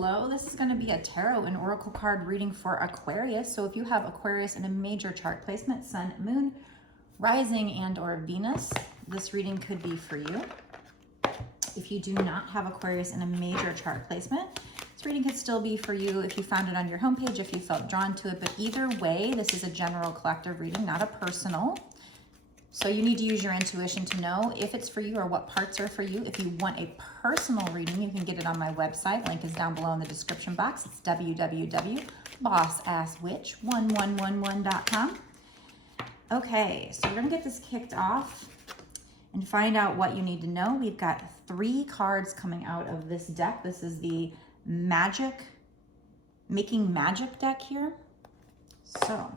below. This is going to be a tarot and oracle card reading for Aquarius. So if you have Aquarius in a major chart placement, Sun, Moon, Rising, and or Venus, this reading could be for you. If you do not have Aquarius in a major chart placement, this reading could still be for you if you found it on your homepage, if you felt drawn to it. But either way, this is a general collective reading, not a personal. So you need to use your intuition to know if it's for you or what parts are for you. If you want a personal reading, you can get it on my website. Link is down below in the description box. It's www.bossasswitch1111.com. Okay, so we're gonna get this kicked off and find out what you need to know. We've got 3 cards coming out of this deck. This is the Making Magic deck here. So,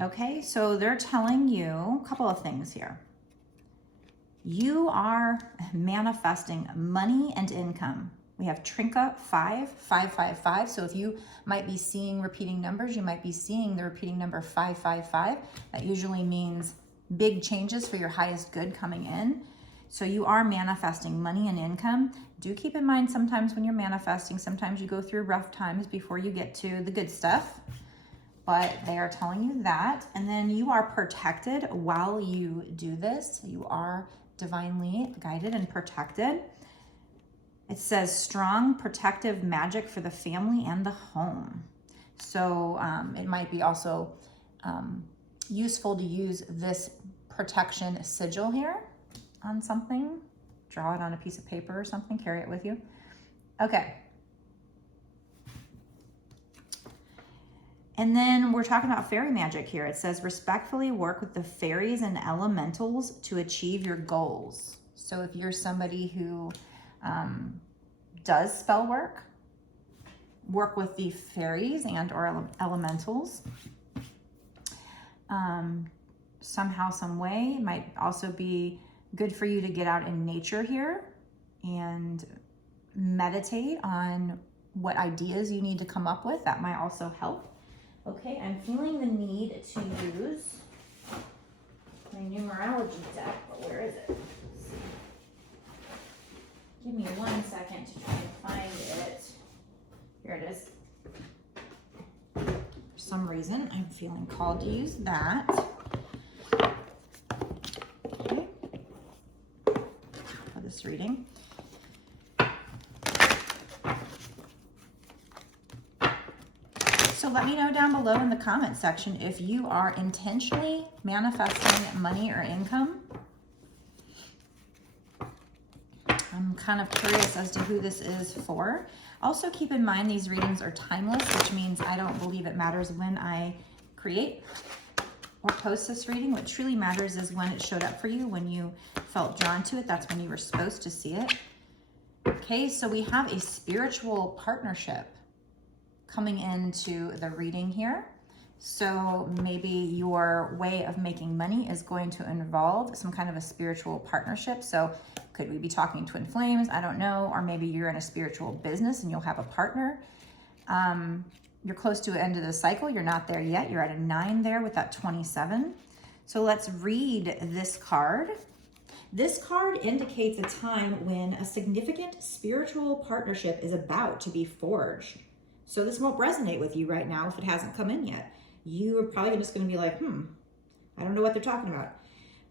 okay, so they're telling you a couple of things here. You are manifesting money and income. We have Trinka 5. So if you might be seeing repeating numbers, you might be seeing the repeating number 555. That usually means big changes for your highest good coming in. So you are manifesting money and income. Do keep in mind sometimes when you're manifesting, sometimes you go through rough times before you get to the good stuff. But they are telling you that. And then you are protected while you do this. You are divinely guided and protected. It says strong protective magic for the family and the home. So it might be also useful to use this protection sigil here on something. Draw it on a piece of paper or something, carry it with you. Okay. And then we're talking about fairy magic here. It says respectfully work with the fairies and elementals to achieve your goals. So if you're somebody who does spell work with the fairies and or elementals somehow, some way. It might also be good for you to get out in nature here and meditate on what ideas you need to come up with. That might also help. Okay, I'm feeling the need to use my numerology deck, but where is it? Let's see. Give me 1 second to try and find it. Here it is. For some reason, I'm feeling called to use that. Okay. For this reading. So let me know down below in the comment section if you are intentionally manifesting money or income. I'm kind of curious as to who this is for. Also keep in mind these readings are timeless, which means I don't believe it matters when I create or post this reading. What truly matters is when it showed up for you, when you felt drawn to it. That's when you were supposed to see it. Okay, so we have a spiritual partnership coming into the reading here. So maybe your way of making money is going to involve some kind of a spiritual partnership. So could we be talking twin flames? I don't know. Or maybe you're in a spiritual business and you'll have a partner. You're close to the end of the cycle. You're not there yet. You're at a 9 there with that 27. So let's read this card. This card indicates a time when a significant spiritual partnership is about to be forged. So this won't resonate with you right now if it hasn't come in yet. You are probably just going to be like, I don't know what they're talking about.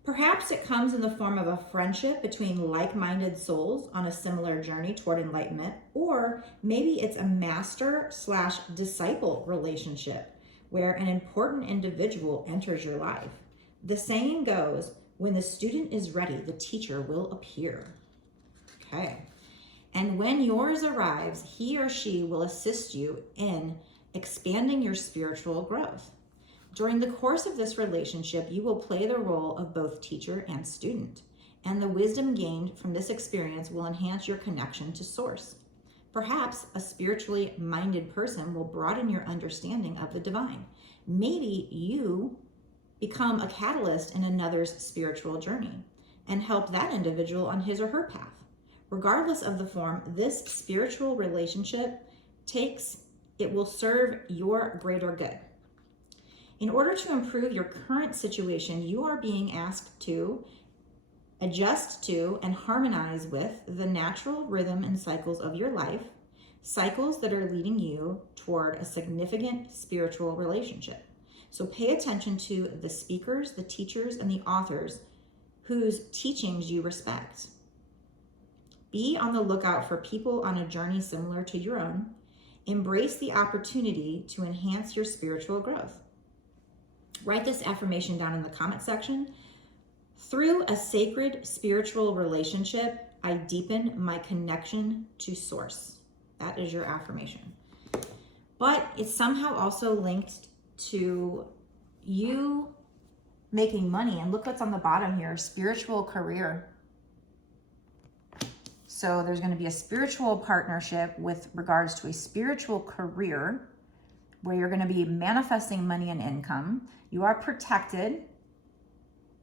Perhaps it comes in the form of a friendship between like-minded souls on a similar journey toward enlightenment, or maybe it's a master/disciple relationship where an important individual enters your life. The saying goes, when the student is ready, the teacher will appear. Okay. And when yours arrives, he or she will assist you in expanding your spiritual growth. During the course of this relationship, you will play the role of both teacher and student, and the wisdom gained from this experience will enhance your connection to Source. Perhaps a spiritually minded person will broaden your understanding of the divine. Maybe you become a catalyst in another's spiritual journey and help that individual on his or her path. Regardless of the form this spiritual relationship takes, it will serve your greater good. In order to improve your current situation, you are being asked to Adjust to and harmonize with the natural rhythm and cycles of your life, cycles that are leading you toward a significant spiritual relationship. So pay attention to the speakers, the teachers, and the authors whose teachings you respect. Be on the lookout for people on a journey similar to your own. Embrace the opportunity to enhance your spiritual growth. Write this affirmation down in the comment section. Through a sacred spiritual relationship, I deepen my connection to Source. That is your affirmation. But it's somehow also linked to you making money. And look what's on the bottom here, spiritual career. So there's going to be a spiritual partnership with regards to a spiritual career where you're going to be manifesting money and income. You are protected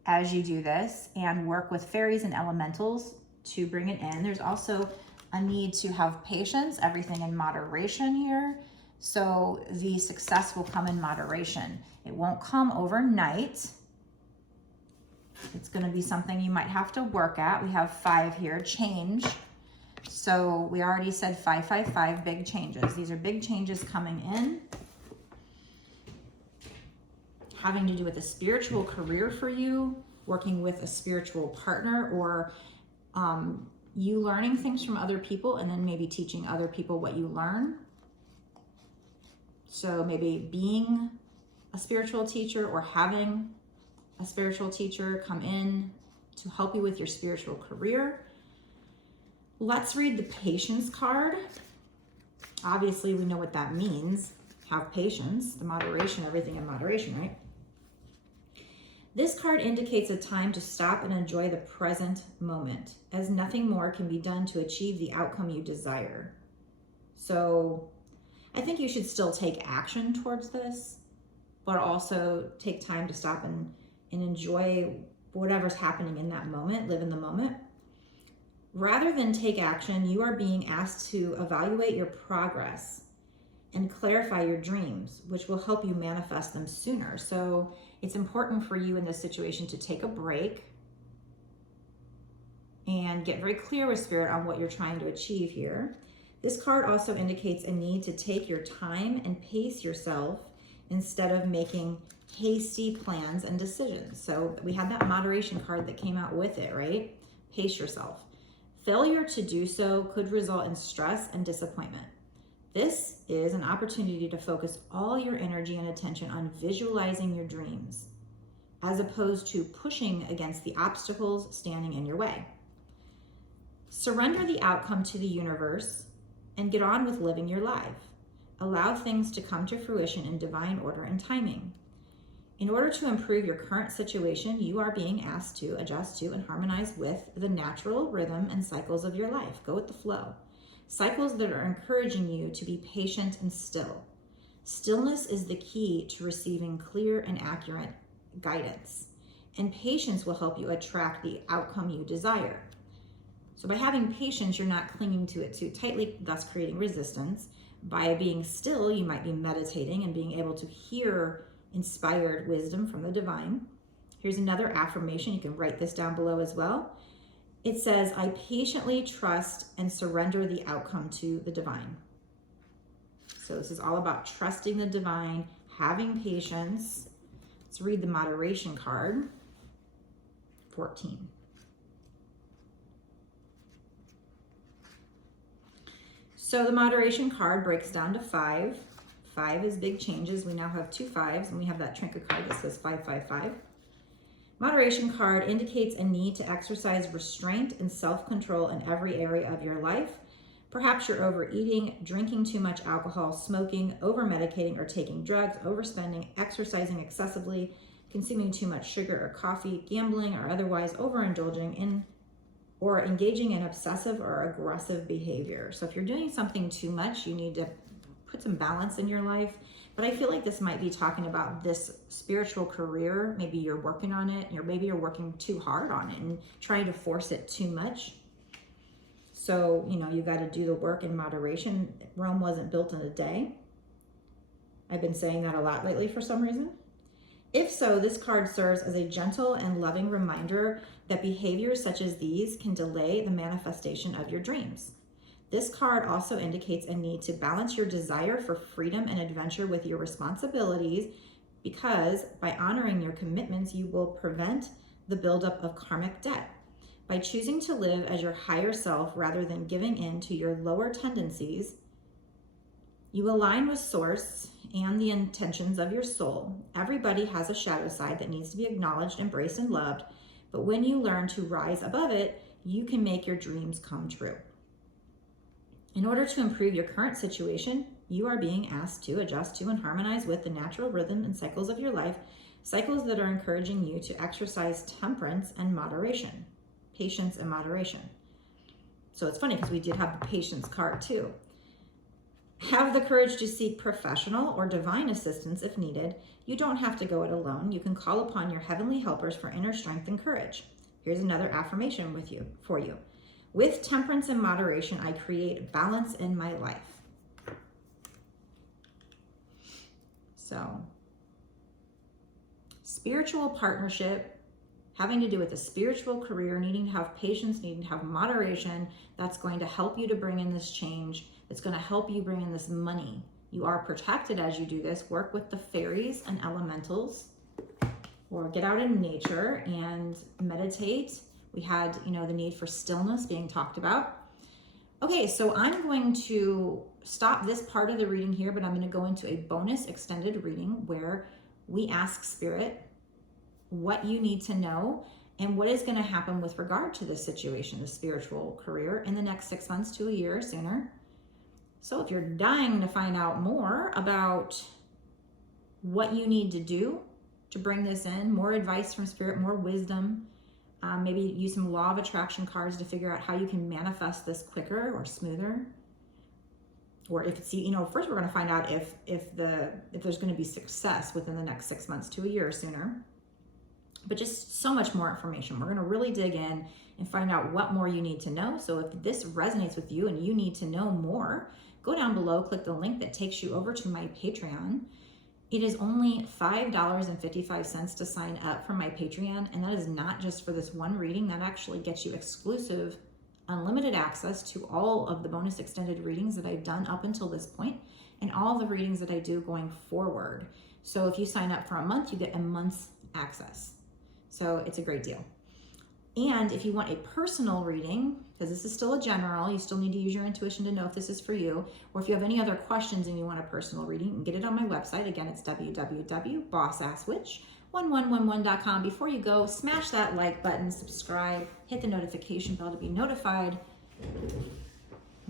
as you do this and work with fairies and elementals to bring it in. There's also a need to have patience, everything in moderation here. So the success will come in moderation. It won't come overnight. It's going to be something you might have to work at. We have 5 here, change. So we already said 555, big changes. These are big changes coming in, having to do with a spiritual career for you, working with a spiritual partner, or you learning things from other people and then maybe teaching other people what you learn. So maybe being a spiritual teacher or having a spiritual teacher come in to help you with your spiritual career. Let's read the patience card. Obviously, we know what that means. Have patience, the moderation, everything in moderation, right? This card indicates a time to stop and enjoy the present moment, as nothing more can be done to achieve the outcome you desire. So I think you should still take action towards this, but also take time to stop and enjoy whatever's happening in that moment, live in the moment. Rather than take action, you are being asked to evaluate your progress and clarify your dreams, which will help you manifest them sooner. So it's important for you in this situation to take a break and get very clear with Spirit on what you're trying to achieve here. This card also indicates a need to take your time and pace yourself instead of making hasty plans and decisions. So we had that moderation card that came out with it, right? Pace yourself. Failure to do so could result in stress and disappointment. This is an opportunity to focus all your energy and attention on visualizing your dreams, as opposed to pushing against the obstacles standing in your way. Surrender the outcome to the universe and get on with living your life. Allow things to come to fruition in divine order and timing. In order to improve your current situation, you are being asked to adjust to and harmonize with the natural rhythm and cycles of your life. Go with the flow. Cycles that are encouraging you to be patient and still. Stillness is the key to receiving clear and accurate guidance. And patience will help you attract the outcome you desire. So by having patience, you're not clinging to it too tightly, thus creating resistance. By being still, you might be meditating and being able to hear inspired wisdom from the divine. Here's another affirmation. You can write this down below as well. It says, I patiently trust and surrender the outcome to the divine. So this is all about trusting the divine, having patience. Let's read the moderation card, 14. So the moderation card breaks down to 5. 5 is big changes. We now have 2 5s, and we have that trinket card that says 555. Moderation card indicates a need to exercise restraint and self-control in every area of your life. Perhaps you're overeating, drinking too much alcohol, smoking, over-medicating or taking drugs, overspending, exercising excessively, consuming too much sugar or coffee, gambling, or otherwise overindulging in or engaging in obsessive or aggressive behavior. So if you're doing something too much, you need to put some balance in your life. But I feel like this might be talking about this spiritual career. Maybe you're working on it, or maybe you're working too hard on it and trying to force it too much. So, you got to do the work in moderation. Rome wasn't built in a day. I've been saying that a lot lately for some reason. If so, this card serves as a gentle and loving reminder that behaviors such as these can delay the manifestation of your dreams. This card also indicates a need to balance your desire for freedom and adventure with your responsibilities, because by honoring your commitments, you will prevent the buildup of karmic debt. By choosing to live as your higher self rather than giving in to your lower tendencies, you align with Source and the intentions of your soul. Everybody has a shadow side that needs to be acknowledged, embraced, and loved, but when you learn to rise above it, you can make your dreams come true. In order to improve your current situation, you are being asked to adjust to and harmonize with the natural rhythm and cycles of your life, cycles that are encouraging you to exercise temperance and moderation, patience and moderation. So it's funny because we did have the patience card too. Have the courage to seek professional or divine assistance if needed. You don't have to go it alone. You can call upon your heavenly helpers for inner strength and courage. Here's another affirmation for you. With temperance and moderation, I create balance in my life. So, spiritual partnership, having to do with a spiritual career, needing to have patience, needing to have moderation, that's going to help you to bring in this change. It's going to help you bring in this money. You are protected as you do this. Work with the fairies and elementals, or get out in nature and meditate. We had, the need for stillness being talked about. Okay, so I'm going to stop this part of the reading here, but I'm going to go into a bonus extended reading where we ask Spirit what you need to know and what is going to happen with regard to this situation, the spiritual career, in the next 6 months to a year or sooner. So if you're dying to find out more about what you need to do to bring this in, more advice from Spirit, more wisdom, maybe use some law of attraction cards to figure out how you can manifest this quicker or smoother. Or if it's, first we're going to find out if there's going to be success within the next 6 months to a year or sooner. But just so much more information. We're going to really dig in and find out what more you need to know. So if this resonates with you and you need to know more, go down below, click the link that takes you over to my Patreon. It is only $5.55 to sign up for my Patreon, and that is not just for this one reading. That actually gets you exclusive, unlimited access to all of the bonus extended readings that I've done up until this point, and all the readings that I do going forward. So if you sign up for a month, you get a month's access. So it's a great deal. And if you want a personal reading, because this is still a general, you still need to use your intuition to know if this is for you, or if you have any other questions and you want a personal reading, you can get it on my website. Again, it's www.bossasswitch1111.com. Before you go, smash that like button, subscribe, hit the notification bell to be notified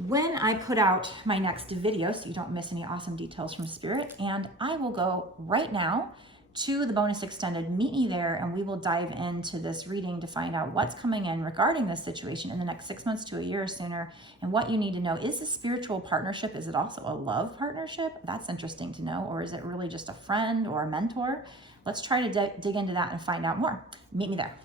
when I put out my next video so you don't miss any awesome details from Spirit. And I will go right now to the bonus extended. Meet me there and we will dive into this reading to find out what's coming in regarding this situation in the next 6 months to a year or sooner, and what you need to know. Is a spiritual partnership, is it also a love partnership? That's interesting to know. Or is it really just a friend or a mentor? Let's try to dig into that and find out more. Meet me there.